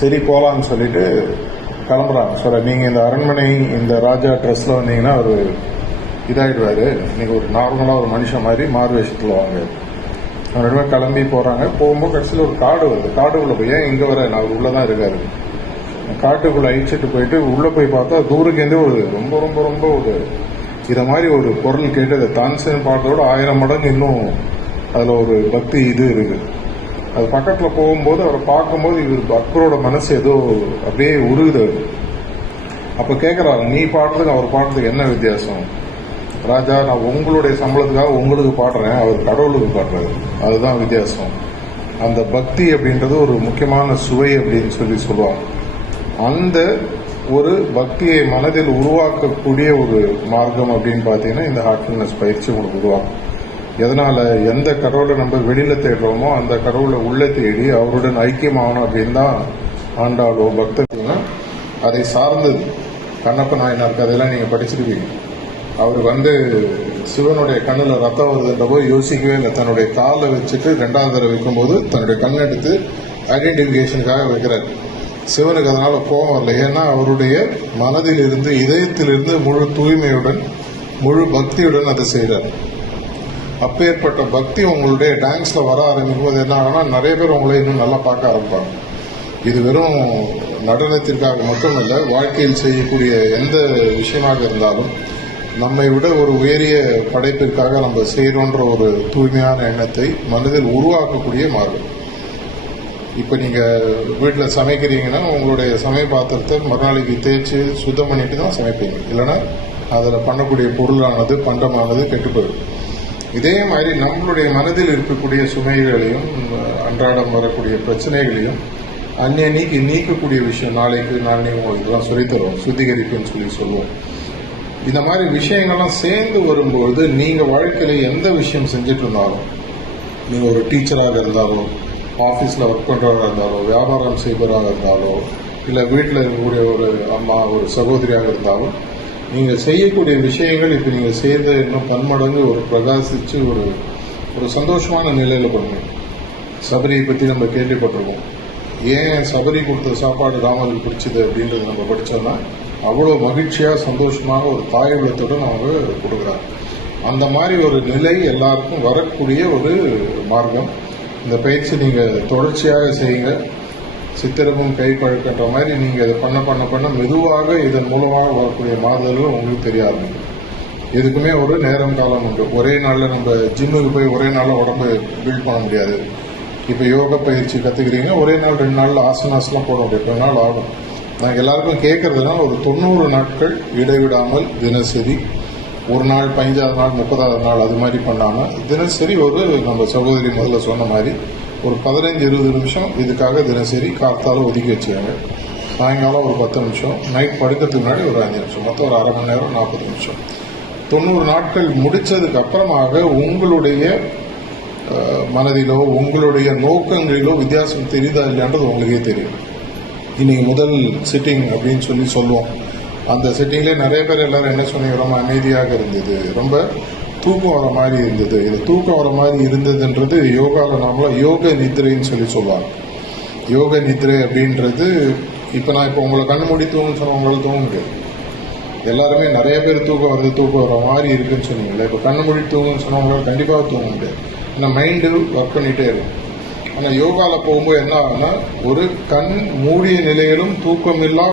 சரி போகலான்னு சொல்லிட்டு கிளம்புறாங்க. சொல்ல நீங்கள் இந்த அரண்மனை இந்த ராஜா ட்ரெஸ்ல வந்தீங்கன்னா அவர் இதாயிடுவாரு. நீங்கள் ஒரு நார்மலாக ஒரு மனுஷன் மாதிரி மாறு வேஷத்தில் வாங்க ரெண்டு பேரும் கிளம்பி போகிறாங்க போகும்போது கடைசியில் ஒரு காடு வருது. காடுக்குள்ளே போய் ஏன் இங்கே வர? நான் உள்ளே தான் இருக்காரு. காட்டுக்குள்ள அழிச்சிட்டு போயிட்டு உள்ள போய் பார்த்தா தூருக்கேந்து ஒரு ரொம்ப ரொம்ப ரொம்ப ஒரு இதை மாதிரி ஒரு குரல் கேட்டு அதை தான்சன் பாட்டோட ஆயிரம் மடங்கு இன்னும் அதுல ஒரு பக்தி இது இருக்கு அது பக்கத்துல போகும்போது அவரை பார்க்கும்போது இவர் அக்பரோட மனசு ஏதோ அப்படியே உருகுது அப்போ அப்ப கேக்குறாரு நீ பாடுறதுக்கு அவர் பாடுறதுக்கு என்ன வித்தியாசம்? ராஜா நான் உங்களுடைய சம்பளத்துக்காக உங்களுக்கு பாடுறேன் அவர் கடவுளுக்கு பாடுறாரு. அதுதான் வித்தியாசம். அந்த பக்தி அப்படின்றது ஒரு முக்கியமான சுவை அப்படின்னு சொல்லி சொல்லுவாங்க. அந்த ஒரு பக்தியை மனதில் உருவாக்கக்கூடிய ஒரு மார்க்கம் அப்படின்னு பார்த்தீங்கன்னா இந்த ஹார்ட்ஃபுல்னஸ் பயிற்சி உங்களுக்கு உருவாக்கும். எதனால எந்த கடவுளை நம்ம வெளியில தேடுறோமோ அந்த கடவுளை உள்ள தேடி அவருடன் ஐக்கியமாகணும் அப்படின்னு தான் ஆண்டாளோ பக்தர்களோ அதை சார்ந்தது கண்ணப்ப நாயனார் கதையெல்லாம் நீங்க படிச்சிருப்பீங்க. அவர் வந்து சிவனுடைய கண்ணில் ரத்தம் வருதுன்ற போது யோசிக்கவே இல்லை. தன்னுடைய காலை வச்சுட்டு ரெண்டாவது தடவை வைக்கும்போது தன்னுடைய கண் எடுத்து ஐடென்டிஃபிகேஷனுக்காக வைக்கிறார். சிவனுக்கு அதனால் கோபம் இல்லை ஏன்னா அவருடைய மனதில் இருந்து இதயத்திலிருந்து முழு தூய்மையுடன் முழு பக்தியுடன் அதை செய்கிறார். அப்பேற்பட்ட பக்தி உங்களுடைய டான்ஸ்ல வர ஆரம்பிக்கும் போது என்ன ஆகும்னா நிறைய பேர் உங்களை இன்னும் நல்லா பார்க்க ஆரம்பிப்பாங்க. இது வெறும் நடனத்திற்காக மட்டுமல்ல வாழ்க்கையில் செய்யக்கூடிய எந்த விஷயமாக இருந்தாலும் நம்மை விட ஒரு உயரிய படைப்பிற்காக நம்ம செய்கிறோன்ற ஒரு தூய்மையான எண்ணத்தை மனதில் உருவாக்கக்கூடிய மார்க்கம். இப்போ நீங்கள் வீட்டில் சமைக்கிறீங்கன்னா உங்களுடைய சமய பாத்திரத்தை மறுநாளைக்கு தேய்ச்சி சுத்தம் பண்ணிட்டு தான் சமைப்பீங்க. இல்லைன்னா அதில் பண்ணக்கூடிய பொருளானது பண்டமானது கெட்டு போயிடும். இதே மாதிரி நம்மளுடைய மனதில் இருக்கக்கூடிய சுமைகளையும் அன்றாடம் வரக்கூடிய பிரச்சனைகளையும் அந்நிய நீக்கி நீக்கக்கூடிய விஷயம். நாளைக்கு நாளைக்கு உங்களுக்கு இதெல்லாம் சொல்லித்தருவோம். சுத்திகரிப்புன்னு சொல்லி சொல்லுவோம். இந்த மாதிரி விஷயங்கள்லாம் சேர்ந்து வரும்பொழுது நீங்கள் வாழ்க்கையில் எந்த விஷயம் செஞ்சுட்டு இருந்தாலும் நீங்கள் ஒரு டீச்சராக இருந்தாலோ ஆஃபீஸில் ஒர்க் பண்ணுறவராக இருந்தாலோ வியாபாரம் செய்பவராக இருந்தாலோ இல்லை வீட்டில் இருக்கக்கூடிய ஒரு அம்மா ஒரு சகோதரியாக இருந்தாலும் நீங்கள் செய்யக்கூடிய விஷயங்கள் இப்போ நீங்கள் செய்த இன்னும் பன்மடங்கு ஒரு பிரகாசித்து ஒரு ஒரு சந்தோஷமான நிலையில் பண்ணுங்க. சபரியை பற்றி நம்ம கேள்விப்பட்டிருக்கோம். ஏன் சபரி கொடுத்த சாப்பாடு ராமருக்கு பிடிச்சது அப்படின்றத நம்ம படித்தோம்னா அவ்வளோ மகிழ்ச்சியாக சந்தோஷமாக ஒரு தாய் உள்ளத்துடன் அவங்க கொடுக்குறாங்க அந்த மாதிரி ஒரு நிலை எல்லாருக்கும் வரக்கூடிய ஒரு மார்க்கம். இந்த பயிற்சி நீங்கள் தொடர்ச்சியாக செய்யுங்க. சித்திரமும் கை பழக்கன்ற மாதிரி நீங்கள் இதை பண்ண பண்ண பண்ண மெதுவாக இதன் மூலமாக வரக்கூடிய மாறுதல்கள் உங்களுக்கு தெரிய ஆரம்பிக்கும். எதுக்குமே ஒரு நேரம் காலம் உண்டு. ஒரே நாளில் நம்ம ஜிம்முக்கு போய் ஒரே நாளில் உடம்பு பில்ட் பண்ண முடியாது. இப்போ யோகா பயிற்சி கற்றுக்கிறீங்க ஒரே நாள் ரெண்டு நாளில் ஆசனாஸ்லாம் போட முடியும் ரெண்டு நாள் ஆகும். நாங்கள் எல்லாருக்கும் கேட்கறதுனால ஒரு தொண்ணூறு நாட்கள் இடைவிடாமல் தினசரி ஒரு நாள் பதினஞ்சாவது நாள் முப்பதாவது நாள் அது மாதிரி பண்ணாமல் தினசரி ஒரு நம்ம சகோதரி முதல்ல சொன்ன மாதிரி ஒரு பதினைஞ்சு இருபது நிமிஷம் இதுக்காக தினசரி காத்தால ஒதுக்கி வச்சுக்காங்க. சாயங்காலம் ஒரு பத்து நிமிஷம் நைட் படுக்கிறதுக்கு முன்னாடி ஒரு அஞ்சு நிமிஷம் மொத்தம் ஒரு அரை மணி நேரம் நாற்பது நிமிஷம். தொண்ணூறு நாட்கள் முடித்ததுக்கு அப்புறமாக உங்களுடைய மனதிலோ உங்களுடைய நோக்கங்களிலோ வித்தியாசம் தெரியுதா இல்லைன்றது உங்களுக்கே தெரியும். இன்னைக்கு முதல் சிட்டிங் அப்படின்னு சொல்லி சொல்லுவோம். அந்த சிட்டிங்லேயே நிறைய பேர் எல்லாரும் என்ன சொன்னீங்க? ரொம்ப அமைதியாக இருந்தது. ரொம்ப தூக்கம் வர மாதிரி இருந்தது. இது தூக்கம் வர மாதிரி இருந்ததுன்றது யோகாவில் நாமள யோக நித்ரைன்னு சொல்லி சொல்லுவாங்க. யோக நித்ரை அப்படின்றது இப்போ நான் இப்போ உங்களை கண்ணு மூடி தூங்குன்னு சொன்ன உங்களால் தூங்க முடியாது. எல்லாருமே நிறைய பேர் தூக்கம் வருது தூக்கம் வர மாதிரி இருக்குன்னு சொன்னீங்களே இப்போ கண்ணு மூடி தூங்குன்னு சொன்னவங்களால கண்டிப்பாக தூங்க முடியாது. ஏன்னா மைண்டு ஒர்க் பண்ணிகிட்டே இருக்கும். ஆனால் யோகாவில் போகும்போது என்ன ஆகுனா ஒரு கண் மூடிய நிலையிலும் தூக்கம் இல்லாமல்